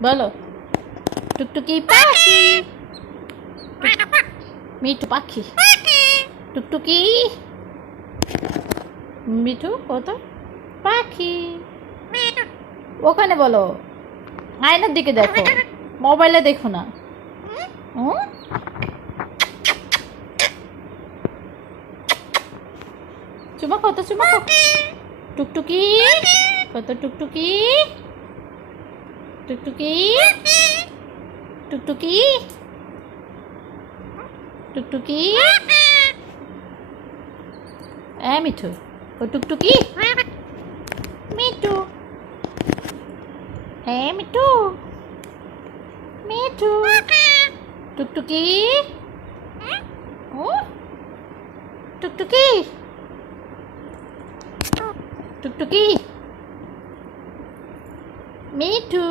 বলো টুকটুকি পাখি মিঠু পাখি টুকটুকি মিঠু কত পাখি ওখানে বলো আয়নার দিকে দেখো মোবাইলে দেখো না চুমা কত চুমা টুকটুকি কত টুকটুকি টুকটুকি টুকটুকি টুকটুকি মিঠু ও টুকটুকি মিঠু মিঠু মিঠু টুকটুকি ও টুকটুকি টুকটুকি মিঠু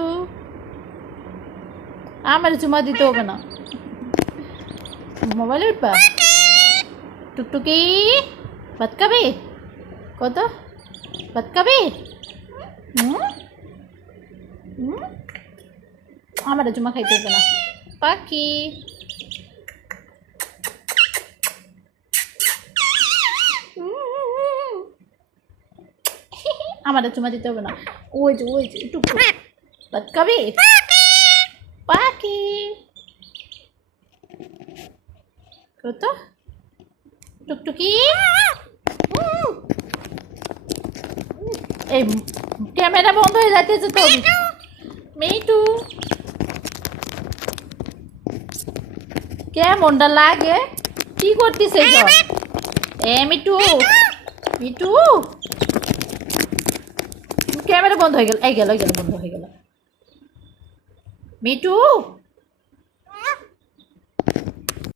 আমার চুমা দিতে হবে না মোবাইলে উঠবা টুকটুকি ভাত খাবে কত ভাত খাবে আমার চুমা খাইতে হবে না পাখি আমার চুমা দিতে হবে না ওই যে টুকটুক ভাত খাবে পাখি কত টুকটুকি এই ক্যামেরা বন্ধ হয়ে যাচ্ছে তো মিঠু কেমনটা লাগে কি করতেছে মিঠু মিঠু ক্যামেরা বন্ধ হয়ে গেল এই গেল বন্ধ হয়ে গেল মিঠু